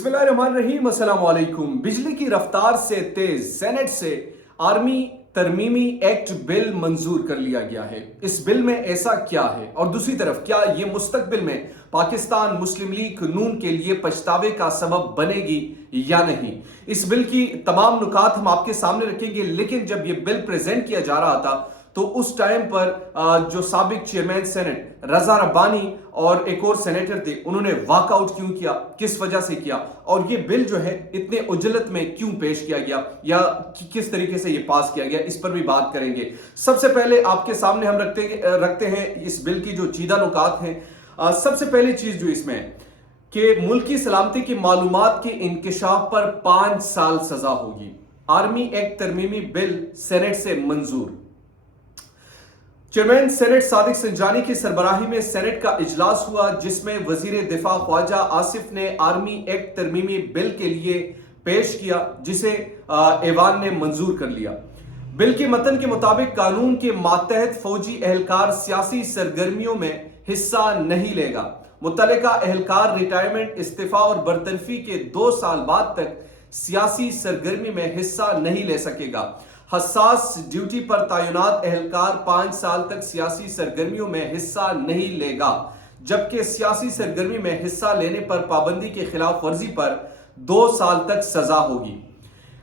बिस्मिल्लाहिर्रहमानिर्रहीम, अस्सलाम वालेकुम। बिजली की रफ्तार से तेज सेनेट से आर्मी तरमीमी एक्ट बिल मंजूर कर लिया गया है। इस बिल में ऐसा क्या है और दूसरी तरफ क्या ये मुस्तकबिल में पाकिस्तान मुस्लिम लीग नून के लिए पछतावे का सबब बनेगी या नहीं। इस बिल की तमाम नुकात हम आपके सामने रखेंगे, लेकिन जब ये बिल प्रेजेंट किया जा रहा था तो उस टाइम पर जो साबिक चेयरमैन सेनेट रजा रब्बानी और एक और सेनेटर थे, उन्होंने वॉकआउट क्यों किया, किस वजह से किया और ये बिल जो है इतने उजलत में क्यों पेश किया गया या किस तरीके से ये पास किया गया, इस पर भी बात करेंगे। सबसे पहले आपके सामने हम रखते हैं इस बिल की जो चीदा नुकात हैं। सबसे पहली चीज जो इसमें है कि मुल्की सलामती की मालूमात के इंकशाफ पर 5 साल सजा होगी। आर्मी एक्ट तरमीमी बिल सेनेट से मंजूर। चेयरमैन सेनेट सादिक संजानी की सरबराही में सेनेट का इजलास हुआ, जिसमें वजीर दिफा ख्वाजा आसिफ ने आर्मी एक्ट तरमीमी बिल के लिए पेश किया, जिसे ऐवान ने मंजूर कर लिया। बिल के मतन के मुताबिक कानून के मातहत फौजी एहलकार सियासी सरगर्मियों में हिस्सा नहीं लेगा। मुतल्लिका एहलकार रिटायरमेंट, इस्तीफा और बरतरफी के 2 साल बाद तक सियासी सरगर्मी में हिस्सा नहीं ले सकेगा। हसास ड्यूटी पर तैनात एहलकार 5 साल तक सियासी सरगर्मियों में हिस्सा नहीं लेगा, जबकि सियासी सरगर्मी में हिस्सा लेने पर पाबंदी के खिलाफ वर्जी पर 2 साल तक सजा होगी।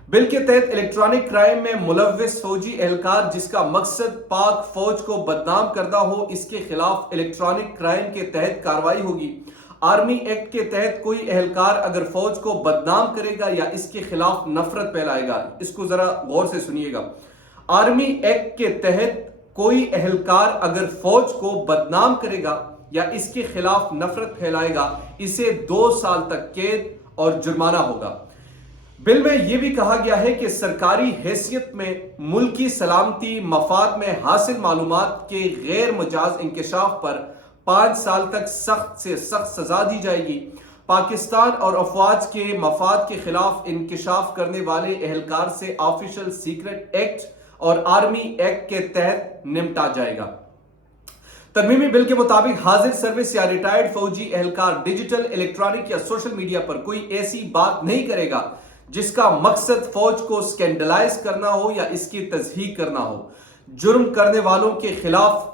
बिल के तहत इलेक्ट्रॉनिक क्राइम में मुलव्विस फौजी एहलकार जिसका मकसद पाक फौज को बदनाम करना हो, इसके खिलाफ इलेक्ट्रॉनिक क्राइम के तहत कार्रवाई होगी। आर्मी एक्ट के तहत कोई एहलकार अगर फौज को बदनाम करेगा या इसके खिलाफ नफरत फैलाएगा, इसको जरा गौर से सुनिएगा। आर्मी एक्ट के तहत कोई एहलकार अगर फौज को बदनाम करेगा या इसके खिलाफ नफरत फैलाएगा, इसे 2 साल तक कैद और जुर्माना होगा। बिल में यह भी कहा गया है कि सरकारी हैसियत में मुल्की सलामती मफाद में हासिल मालूमात के गैर मजाज इंकशाफ पर 5 साल तक सख्त से सख्त सजा दी जाएगी। पाकिस्तान और अफवाज के मफाद के खिलाफ इंकशाफ करने वाले एहलकार से ऑफिशियल सीक्रेट एक्ट और आर्मी एक्ट के तहत निपटा जाएगा। तरमीमी बिल के मुताबिक हाजिर सर्विस या रिटायर्ड फौजी एहलकार डिजिटल, इलेक्ट्रॉनिक या सोशल मीडिया पर कोई ऐसी बात नहीं करेगा जिसका मकसद फौज को स्कैंडलाइज करना हो या इसकी तस्हीक करना हो। जुर्म करने वालों के खिलाफ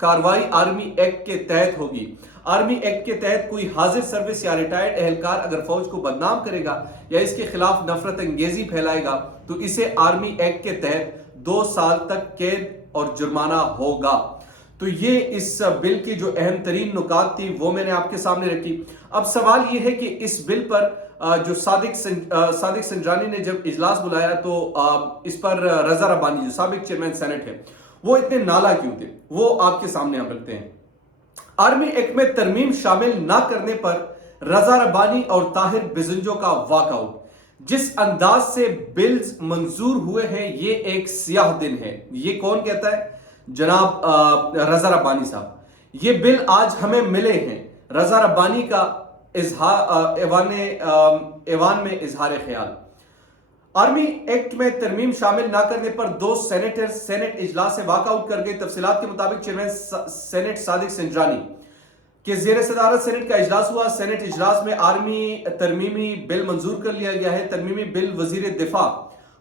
कार्रवाई आर्मी एक्ट के तहत होगी। आर्मी एक्ट के तहत कोई हाजिर सर्विस या रिटायर्ड एहलकार अगर फौज को बदनाम करेगा या इसके खिलाफ नफरत अंगेजी फैलाएगा तो इसे आर्मी एक्ट के तहत 2 साल तक कैद और जुर्माना होगा। तो ये इस बिल की जो अहम तरीन नुकात थी वो मैंने आपके सामने रखी। अब सवाल ये है कि इस बिल पर जो सादिक संजानी ने जब इजलास बुलाया तो इस पर रजा रब्बानी जो साबिक चेयरमैन सेनेट है वो इतने नाला क्यों थे, वो आपके सामने हम रखते हैं। आर्मी एक्ट में तरमीम शामिल ना करने पर रजा रब्बानी और ताहिर बिजंजो का वॉकआउट। जिस अंदाज से बिल्स मंजूर हुए हैं ये एक सियाह दिन है। ये कौन कहता है? जनाब रजा रब्बानी साहब। ये बिल आज हमें मिले हैं। रजा रब्बानी का ऐवान में इजहार ख्याल। आर्मी एक्ट में तरमीम शामिल ना करने पर 2 सेनेटर सेनेट इजलास से वॉकआउट कर गए। तफसीलात के मुताबिक चेयरमैन सेनेट सादिक संजानी के ज़ेर सदारत सेनेट का इजलास हुआ। सेनेट इजलास में आर्मी तरमीमी बिल मंजूर कर लिया गया है। तरमीमी बिल वजीर दिफा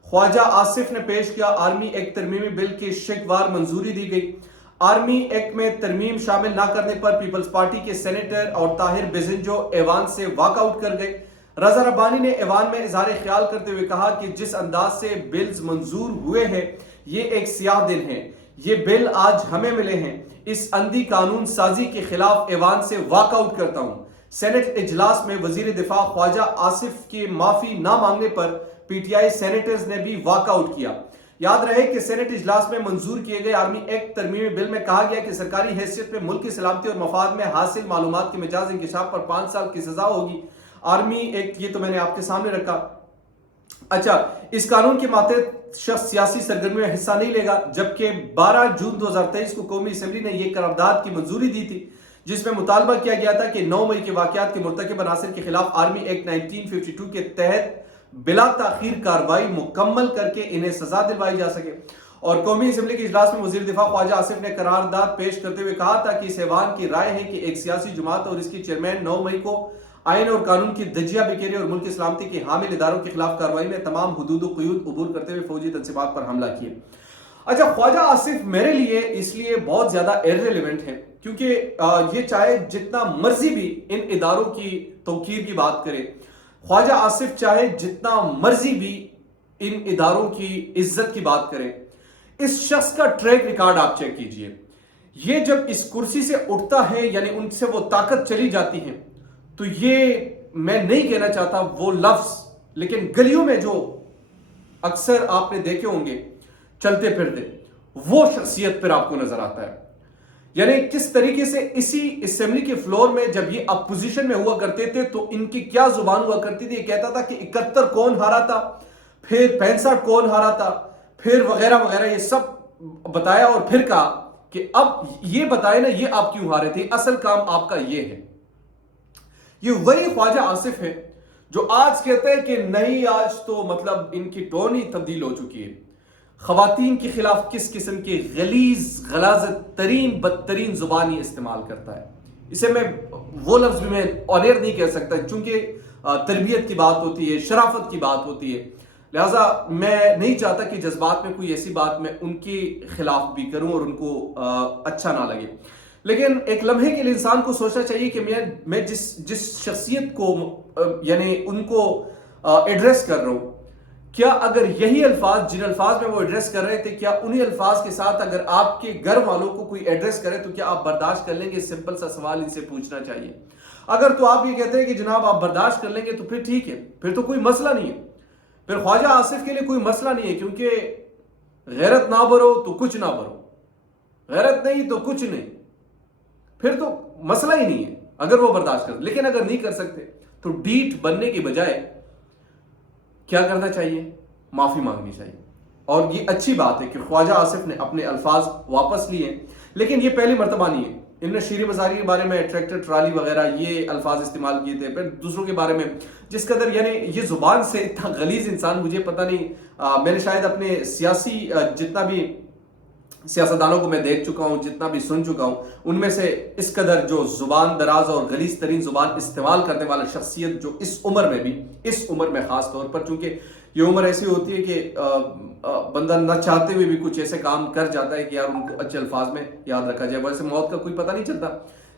ख्वाजा आसिफ ने पेश किया। आर्मी एक्ट तरमीमी बिल की शिकवार मंजूरी दी गई। आर्मी एक्ट में तरमीम शामिल ना करने पर पीपल्स पार्टी के सेनेटर और ताहिर बिजंजो ऐवान से वॉकआउट कर गए। रजा रब्बानी ने ऐवान में इजहार ख्याल करते हुए कहा कि जिस अंदाज से बिल्स मंजूर हुए हैं ये एक सियाह दिन है। ये बिल आज हमें मिले हैं। इस अंधी कानून साजी के खिलाफ ऐवान से वॉकआउट करता हूं। सेनेट इजलास में वजीर दिफा ख्वाजा आसिफ की माफी ना मांगने पर पीटीआई सेनेटर्स ने भी वॉकआउट किया। याद रहे कि सेनेट इजलास में मंजूर किए गए आर्मी एक्ट तरमीमी बिल में कहा गया कि सरकारी हैसियत में मुल्क की सलामती और मफाद में हासिल मालूमात के मिजाज इंकशाफ पर 5 साल की सजा होगी। आर्मी एक्ट ये तो मैंने आपके सामने रखा। अच्छा, इस कानून के मातहत शख्स सियासी सरगर्मी में हिस्सा नहीं लेगा, जबकि 12 जून 2023 को कौमी असेंबली ने यह करारदाद की मंजूरी दी थी जिसमें मुतालबा किया गया था कि 9 मई के वाकयात के मुर्तकिब अनासिर के खिलाफ आर्मी एक्ट 1952 के तहत बिला ताखीर कार्रवाई मुकम्मल करके इन्हें सजा दिलवाई जा सके। और कौमी असेंबली के इजलास में वजीर दिफा ख्वाजा आसिफ ने करारदाद पेश करते हुए कहा था कि इस ऐवान की राय है कि एक सियासी जमात और इसकी चेयरमैन 9 मई को आइन और कानून की दजिया बिखेरी और मुल्क की सलामती के हामिल इदारों के खिलाफ कार्रवाई में तमाम हुदूद व क़ुयूद अबूर करते हुए फौजी तंसीबात पर हमला किए। अच्छा, ख्वाजा आसिफ मेरे लिए इसलिए बहुत ज्यादा इररिलेवेंट है क्योंकि ये चाहे जितना मर्जी भी इन इदारों की तौकीर की बात करे, ख्वाजा आसिफ चाहे जितना मर्जी भी इन इदारों की इज्जत की बात करें, इस शख्स का ट्रैक रिकॉर्ड आप चेक कीजिए। ये जब इस कुर्सी से उठता है यानी उनसे वो ताकत चली जाती है, तो ये मैं नहीं कहना चाहता वो लफ्ज, लेकिन गलियों में जो अक्सर आपने देखे होंगे चलते फिरते, वो शख्सियत पर आपको नजर आता है। यानी किस तरीके से इसी असेंबली के फ्लोर में जब ये अपोजिशन में हुआ करते थे तो इनकी क्या जुबान हुआ करती थी। ये कहता था कि 71 कौन हारा था, फिर 65 कौन हारा था, फिर वगैरह वगैरह, ये सब बताया और फिर कहा कि अब ये बताए ना ये आप क्यों हारे थे, असल काम आपका ये है। ये वही ख्वाजा आसिफ है जो आज कहते हैं कि नहीं, आज तो मतलब इनकी टोन ही तब्दील हो चुकी है। खवातीन के खिलाफ किस किस्म की गलीज गलाजत तरीन बदतरीन जुबान ही इस्तेमाल करता है। इसे मैं वो लफ्ज भी मैं ऑनेर नहीं कह सकता चूंकि तरबियत की बात होती है, शराफत की बात होती है, लिहाजा मैं नहीं चाहता कि जज्बात में कोई ऐसी बात मैं उनके खिलाफ भी करूं और उनको अच्छा ना लगे। लेकिन एक लम्हे के लिए इंसान को सोचना चाहिए कि मैं जिस शख्सियत को यानी उनको एड्रेस कर रहा हूं, क्या अगर यही अल्फाज जिन अल्फाज में वो एड्रेस कर रहे थे, क्या उन्हीं अल्फाज के साथ अगर आपके घर वालों को कोई एड्रेस करे तो क्या आप बर्दाश्त कर लेंगे? सिंपल सा सवाल इनसे पूछना चाहिए। अगर तो आप ये कहते हैं कि जनाब आप बर्दाश्त कर लेंगे तो फिर ठीक है, फिर तो कोई मसला नहीं है, फिर ख्वाजा आसिफ के लिए कोई मसला नहीं है, क्योंकि गैरत ना भरो तो कुछ ना भरो, गैरत नहीं तो कुछ नहीं, फिर तो मसला ही नहीं है अगर वो बर्दाश्त कर। लेकिन अगर नहीं कर सकते तो डीठ बनने की बजाय क्या करना चाहिए? माफी मांगनी चाहिए। और ये अच्छी बात है कि ख्वाजा आसिफ ने अपने अल्फाज वापस लिए, लेकिन ये पहली मर्तबा नहीं है। इन्होंने शीर बाजारी के बारे में, ट्रैक्टर ट्राली वगैरह ये अल्फाज इस्तेमाल किए थे, फिर दूसरों के बारे में जिस कदर, यानी ये जुबान से इतना गलीज इंसान मुझे पता नहीं। मैंने शायद अपने सियासी जितना भी सियासतदानों को मैं देख चुका हूं, जितना भी सुन चुका हूं, उनमें से इस कदर जो जुबान दराज और गलीज तरीन जुबान इस्तेमाल करने वाला शख्सियत जो इस उम्र में भी, इस उम्र में खास तौर पर, चूंकि ये उम्र ऐसी होती है कि बंदा न चाहते हुए भी कुछ ऐसे काम कर जाता है कि यार उनको अच्छे अल्फाज में याद रखा जाए। वैसे मौत का कोई पता नहीं चलता,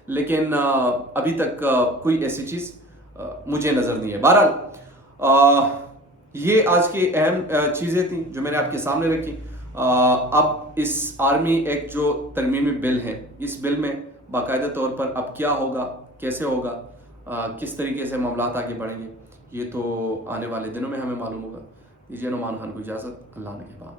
लेकिन अभी तक कोई ऐसी चीज मुझे नजर नहीं है। बहरहाल ये आज की अहम चीजें थी जो मैंने आपके सामने रखी। अब इस आर्मी एक्ट जो तरमीमी बिल है, इस बिल में बाकायदा तौर पर अब क्या होगा, कैसे होगा, किस तरीके से मामलात आगे बढ़ेंगे, ये तो आने वाले दिनों में हमें मालूम होगा। दीजिए नुमान खान को इजाज़त, अल्लाह ने के बाद।